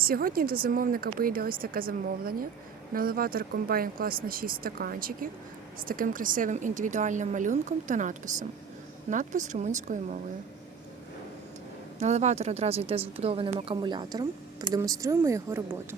Сьогодні до замовника поїде ось таке замовлення. Наливатор комбайн клас на 6 стаканчиків з таким красивим індивідуальним малюнком та надписом. Надпис румунською мовою. Наливатор одразу йде з вбудованим акумулятором. Продемонструємо його роботу.